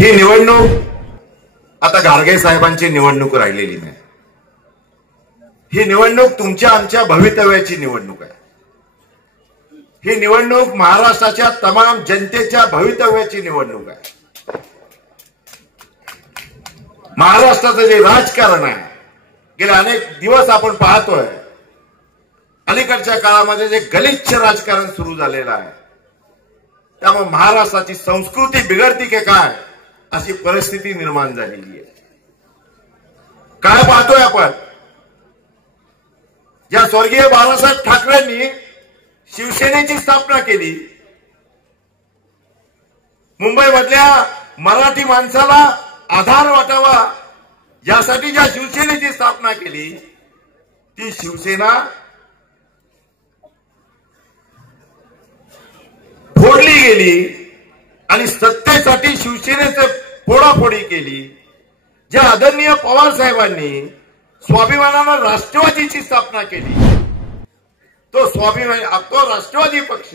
ही निवडणूक आता गारगे साहेबांची निवडणूक राहिलेली नाही। ही निवडणूक तुमच्या आमच्या भवितव्याची निवडणूक आहे। ही निवडणूक महाराष्ट्राच्या तमाम जनतेच्या भवितव्याची निवडणूक आहे। महाराष्ट्राचं जे राजकारण आहे गेले अनेक दिवस आपण पाहतोय, अलीकडच्या काळामध्ये जे गलिच्छ राजकारण सुरू झालेलं आहे, त्यामुळे महाराष्ट्राची संस्कृती बिघडती की काय अशी परिस्थिती निर्माण झालेली आहे। काय पाहतोय आपण, ज्या स्वर्गीय बाळासाहेब ठाकरेंनी शिवसेनेची स्थापना केली, मुंबईमधल्या मराठी माणसाला आधार वाटावा यासाठी ज्या शिवसेनेची स्थापना केली, ती शिवसेना फोडली गेली आणि सत्तेसाठी शिवसेनेचं फोडाफोडी केली। ज्या आदरणीय पवार साहेबांनी स्वाभिमानानं राष्ट्रवादीची स्थापना केली, तो राष्ट्रवादी पक्ष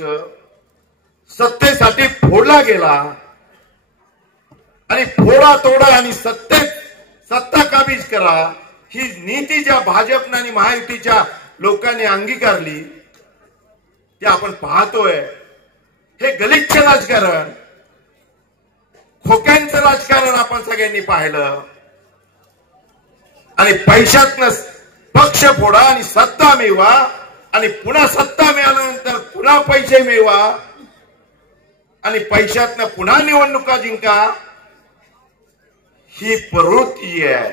सत्तेसाठी फोडला गेला आणि फोडा तोडा आणि सत्ता काबीज करा ही नीती ज्या भाजपनं आणि महायुतीच्या लोकांनी अंगीकारली ते आपण पाहतोय। हे गलिच्छ राजकारण, खोक्यांचं राजकारण आपण सगळ्यांनी पाहिलं आणि पैशातनं पक्ष फोडा आणि सत्ता मिळवा आणि पुन्हा सत्ता मिळाल्यानंतर पुन्हा पैसे मिळवा आणि पैशातनं पुन्हा निवडणुका जिंका, ही प्रवृत्ती आहे।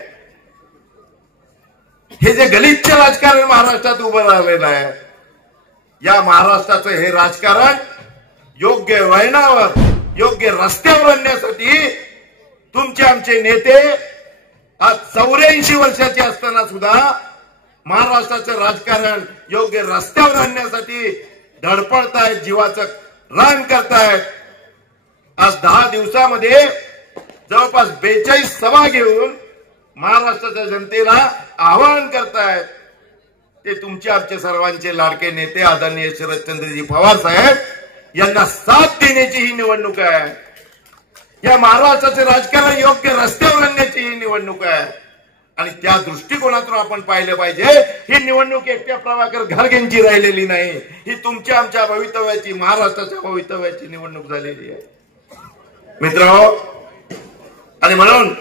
हे जे गलिच्छ राजकारण महाराष्ट्रात उभं राहिलेलं आहे, या महाराष्ट्राचं हे राजकारण योग्य वळणावर योग्य रस्त्यावर आणण्यासाठी तुमचे आमचे नेते आज 84 वर्षाचे असताना सुद्धा महाराष्ट्राचं राजकारण योग्य रस्त्यावर आणण्यासाठी धडपडतायत, जीवाचं रान करतायत। आज 10 दिवसामध्ये जवळपास 42 सभा घेऊन महाराष्ट्राच्या जनतेला आवाहन करतायत। ते तुमचे आमचे सर्वांचे लाडके नेते आदरणीय शरदचंद्रजी पवार साहेब यांना साथ देण्याची ही निवडणूक आहे। या महाराष्ट्राचे राजकारण योग्य रस्त्यावर आणण्याची ही निवडणूक आहे आणि त्या दृष्टिकोनातून आपण पाहिलं पाहिजे। ही निवडणूक एकट्या प्रभाकर घारगेंची राहिलेली नाही, ही तुमच्या आमच्या भवितव्याची, महाराष्ट्राच्या भवितव्याची निवडणूक झालेली आहे मित्रांनो। आणि म्हणून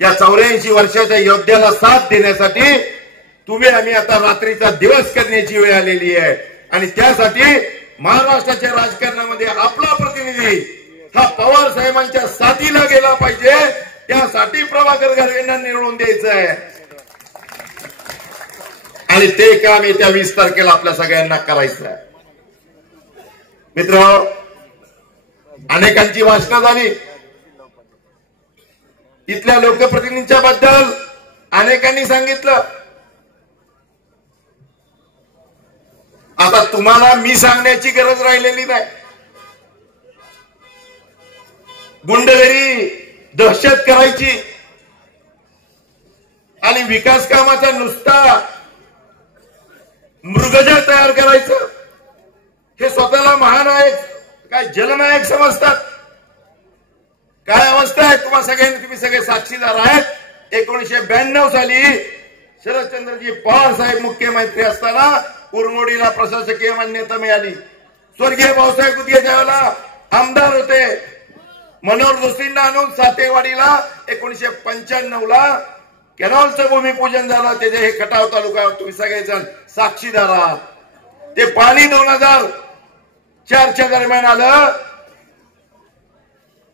या 84 वर्षाच्या योद्ध्याला साथ देण्यासाठी तुम्ही आम्ही आता रात्रीचा दिवस करण्याची वेळ आलेली आहे आणि त्यासाठी महाराष्ट्राच्या राजकारणामध्ये आपला प्रतिनिधी हा पवार साहेबांच्या साथीला गेला पाहिजे। त्यासाठी प्रभाकर घारगेंना निवडून द्यायचं आहे आणि ते काम येत्या 20 तारखेला आपल्या सगळ्यांना करायचं आहे मित्रांनो। अनेकांची भाषणं झाली, इथल्या लोकप्रतिनिधींच्या बद्दल अनेकांनी सांगितलं। आता तुम्हाला मी सांगण्याची गरज राहिलेली नाही। गुंडगिरी, दहशत करायची आणि विकास कामाचा नुसता मृगजळ तयार करायचं, हे स्वतःला महानायक काय जलनायक समजतात। काय अवस्था आहे तुम्हा सगळ्यांनी, तुम्ही सगळे साक्षीदार आहेत। 1992 साली शरदचंद्रजी पवार साहेब मुख्यमंत्री असताना उरमोडीला प्रशासकीय मान्यता मिळाली। स्वर्गीय भाऊसाहेब गुदगे त्यावेळेला आमदार होते, मनोहर जोशींना आणून सातेवाडीला 1995 ला कॅनॉलचं भूमिपूजन झालं। त्याचे हे खटाव तालुका तुम्ही सगळेजण साक्षीदार आहात। ते पाणी 2004च्या दरम्यान आलं,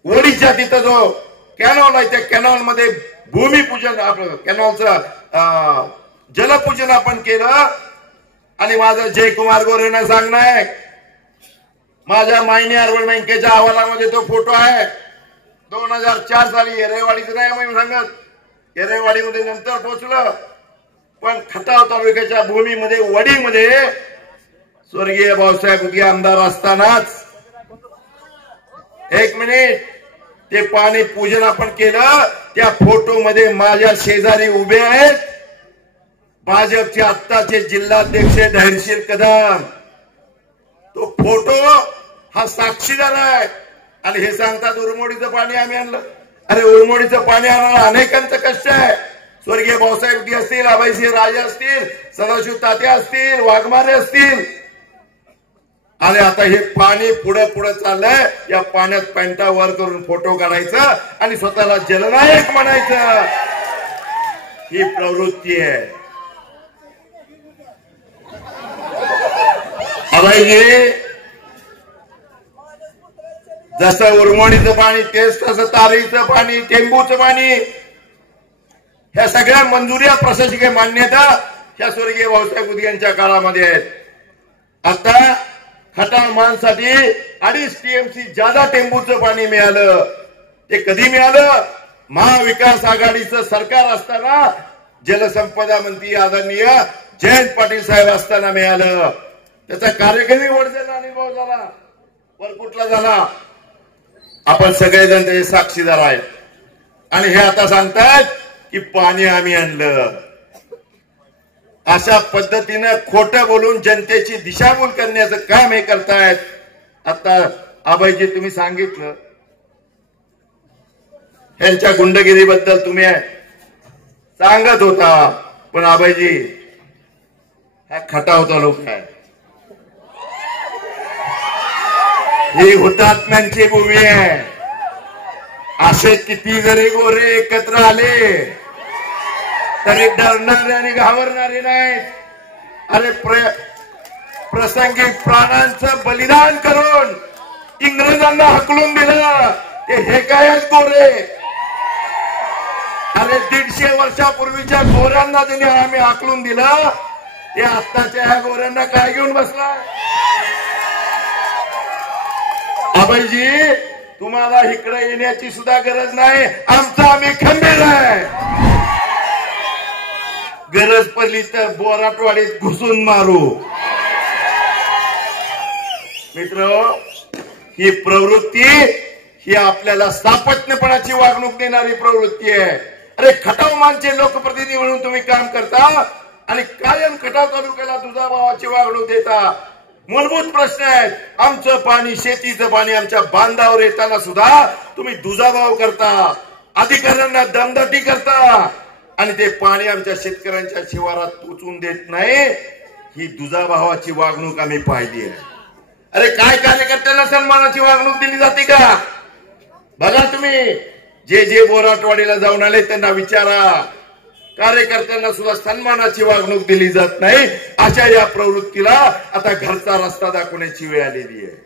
ओडीच्या तिथं जो कॅनॉल आहे त्या कॅनॉल मध्ये भूमिपूजन, आपलं कॅनॉलचं जलपूजन आपण केलं आणि माझं जयकुमार गोरेंना सांगणं आहे, माझ्या मायनी अर्बन बँकेच्या अहवालामध्ये तो फोटो आहे। 2004 साली येरेवाडीचं नाही मी सांगत, येरेवाडीमध्ये नंतर पोहोचलं, पण खटाव तालुक्याच्या भूमीमध्ये वडीमध्ये स्वर्गीय भाऊसाहेब गुदगे आमदार असतानाच 1 मिनिट ते पाणी पूजन आपण केलं। त्या फोटो मध्ये माझ्या शेजारी उभे आहेत भाजपचे आत्ताचे जिल्हाध्यक्ष धैर्यशील कदम। तो फोटो हा साक्षीदार आहे आणि हे सांगतात उरमोडीचं पाणी आम्ही आणलं. अरे उरमोडीचं पाणी आणायला अनेकांचं कष्ट आहे. स्वर्गीय भाऊसाहेब उदी असतील, अभयसिंह राजे असतील, सदाशिव तात्या असतील, वाघमारे असतील. आणि आता हे पाणी पुढे पुढे चाललंय. या पाण्यात पॅन्टा वर करून फोटो काढायचं आणि स्वतःला जलनायक म्हणायचं, ही प्रवृत्ती आहे. अभयजी, जसं उरमोडीचं पाणी तेच तसं तारीचं पाणी, टेंबूचं पाणी, ह्या सगळ्या मंजुऱ्या प्रशासकीय मान्यता ह्या स्वर्गीय भाऊसाहेब उदी यांच्या काळामध्ये आहेत. आता खटाव मानसाठी 2.5 TMC ज्यादा टेंबूचं पाणी मिळालं. ते कधी मिळालं? महाविकास आघाडीचं सरकार असताना, जलसंपदा मंत्री आदरणीय जयंत पाटील साहेब असताना मिळालं. त्याचा कार्यक्रमी वडजेला अनुभव झाला, वरकुटला झाला. आपण सगळेजण त्याचे साक्षीदार आहेत. आणि हे आता सांगतात की पाणी आम्ही आणलं. अशा पद्धतीनं खोटं बोलून जनतेची दिशाभूल करण्याचं काम हे करतायत. आता अभयजी तुम्ही सांगितलं, यांच्या गुंडगिरीबद्दल तुम्ही सांगत होता, पण अभयजी हा खटाव तालुका आहे, ही हुतात्म्यांची भूमी आहे. असे किती जरी गोरे एकत्र आले तरी डरणारे आणि घाबरणारे नाहीत. अरे प्रसंगी प्राणांचं बलिदान करून इंग्रजांना हकलून दिलं ते हे काय गोरे. अरे 150 वर्षापूर्वीच्या गोऱ्यांना ज्यांनी आम्ही हकलून दिलं, ते आत्ताच्या ह्या गोऱ्यांना काय घेऊन बसला. अभयजी, तुम्हाला इकडे येण्याची सुद्धा गरज नाही. आमचा आम्ही खंबीर आहे. गरज पडली तर बोराटवाडीत घुसून मारू. मित्र, ही प्रवृत्ती ही आपल्याला सापटणेपणाची वागणूक देणारी प्रवृत्ती आहे. अरे खटाव मानचे लोकप्रतिनिधी म्हणून तुम्ही काम करता आणि कायम खटाव तालुक्याला दुजाभावाची वागणूक देता. मूलभूत प्रश्न आहेत. आमचं पाणी, शेतीचं पाणी आमच्या बांधावर येताना सुद्धा तुम्ही दुजाभाव करता, अधिकाऱ्यांना दमदाटी करता आणि ते पाणी आमच्या शेतकऱ्यांच्या शिवारात पोचून देत नाही. ही दुजाभावाची वागणूक आम्ही पाहिली आहे. अरे काय कार्यकर्त्यांना सन्मानाची वागणूक दिली जाते का? बघा तुम्ही, जे बोराटवाडीला जाऊन आले त्यांना विचारा. कार्यकर्त्यांना सुद्धा सन्मानाची वागणूक दिली जात नाही. अशा या प्रवृत्तीला आता घरचा रस्ता दाखवण्याची वेळ आलेली आहे.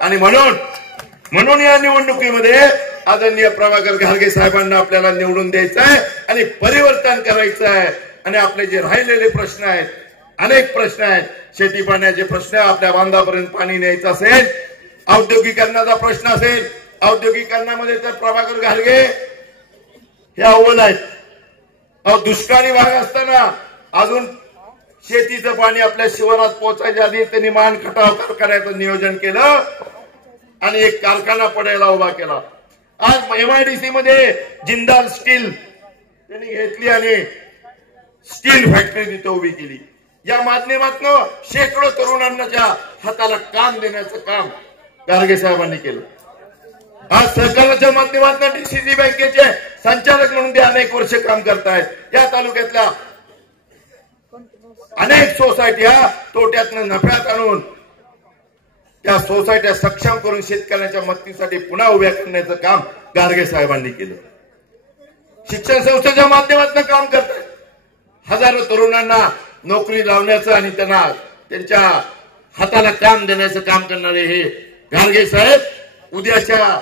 आणि म्हणून या निवडणुकीमध्ये आदरणीय प्रभाकर घारगे साहेबांना आपल्याला निवडून द्यायचं आहे आणि परिवर्तन करायचं आहे. आणि आपले जे राहिलेले प्रश्न आहेत, अनेक प्रश्न आहेत. शेती पाण्याचे प्रश्न, आपल्या बांधापर्यंत पाणी न्यायचं असेल, औद्योगिकरणाचा प्रश्न असेल, औद्योगिकरणामध्ये तर प्रभाकर घारगे हे अव्वल आहेत. दुष्काळी भाग असताना अजून शेतीचं पाणी आपल्या शिवारात पोहोचायच्या आधी त्यांनी मान खटाव कारखान्याचं नियोजन केलं आणि एक कारखाना पडायला उभा केला. आज MIDC मध्ये जिंदाल स्टील त्यांनी घेतली आणि स्टील फॅक्टरी तिथे उभी केली. या माध्यमातून शेकडो तरुणांच्या हाताला काम देण्याचं काम घारगे साहेबांनी केलं. आज सहकाराच्या माध्यमातून DCC बँकेचे संचालक म्हणून ते अनेक वर्ष काम करतायत. या तालुक्यातल्या अनेक सोसायट्या तोट्यातनं नफ्यात आणून त्या सोसायट्या सक्षम करून शेतकऱ्यांच्या मदतीसाठी पुन्हा उभ्या करण्याचं काम घारगे साहेबांनी केलं. शिक्षण संस्थेच्या माध्यमातून काम करतायत. हजारो तरुणांना नोकरी लावण्याचं आणि त्यांना त्यांच्या हाताला काम देण्याचं काम करणारे हे घारगे साहेब उद्याच्या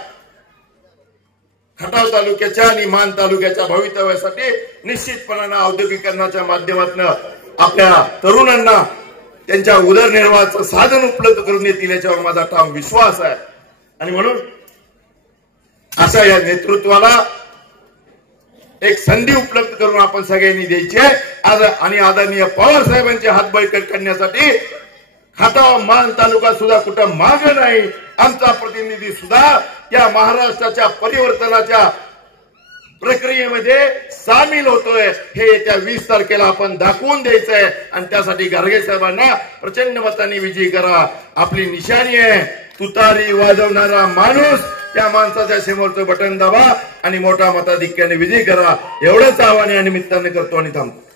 खटाव तालुक्याच्या आणि मान तालुक्याच्या भवितव्यासाठी निश्चितपणानं औद्योगिकरणाच्या माध्यमातून आपल्या तरुणांना त्यांच्या उदरनिर्वाहाचं साधन उपलब्ध करून देतील याच्यावर माझा ठाम विश्वास आहे. आणि म्हणून अशा या नेतृत्वाला एक संधी उपलब्ध करून आपण सगळ्यांनी द्यायची आहे. आज आणि आदरणीय पवार साहेबांचे हात बळकट करण्यासाठी खटाव मान तालुका सुद्धा कुठं मागे नाही. आमचा प्रतिनिधी सुद्धा या महाराष्ट्राच्या परिवर्तनाच्या प्रक्रियेमध्ये सामील होतोय. हे येत्या 20 तारखेला आपण दाखवून द्यायचंय आणि त्यासाठी घारगे साहेबांना प्रचंड मतांनी विजयी करा. आपली निशाणी आहे तुतारी वाजवणारा माणूस त्या माणसाच्या समोरचं बटन दाबा आणि मोठा मताधिक्याने विजय करा. एवढंच आव्हान या निमित्ताने करतो आणि थांबतो.